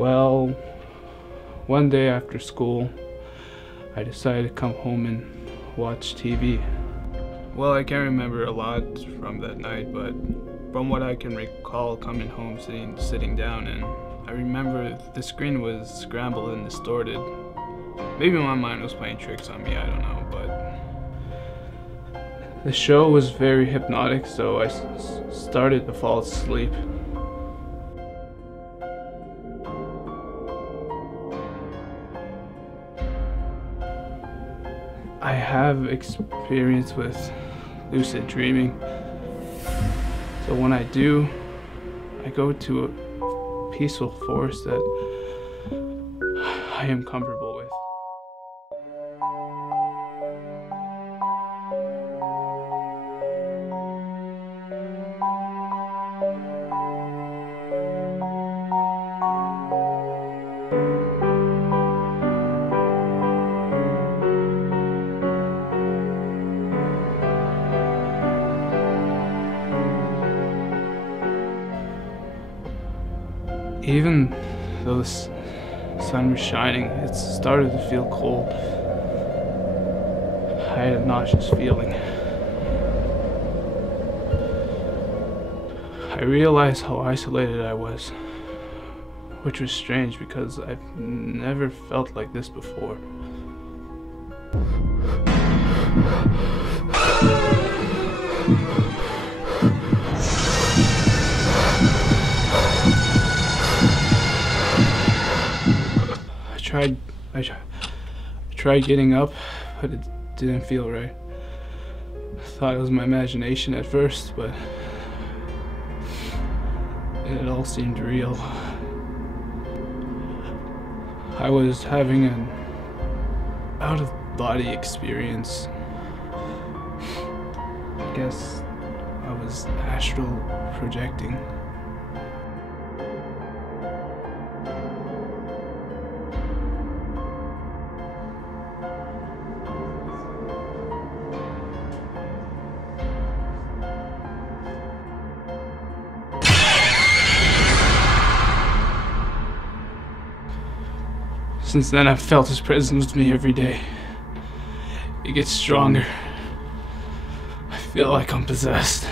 Well, one day after school, I decided to come home and watch TV. Well, I can't remember a lot from that night, but from what I can recall coming home, sitting down, and I remember the screen was scrambled and distorted. Maybe my mind was playing tricks on me, I don't know, but the show was very hypnotic, so I started to fall asleep. I have experience with lucid dreaming, so when I do, I go to a peaceful forest that I am comfortable with. Even though the sun was shining, it started to feel cold. I had a nauseous feeling. I realized how isolated I was, which was strange because I've never felt like this before. I tried getting up, but it didn't feel right. I thought it was my imagination at first, but it all seemed real. I was having an out-of-body experience. I guess I was astral projecting. Since then, I've felt his presence with me every day. It gets stronger. I feel like I'm possessed.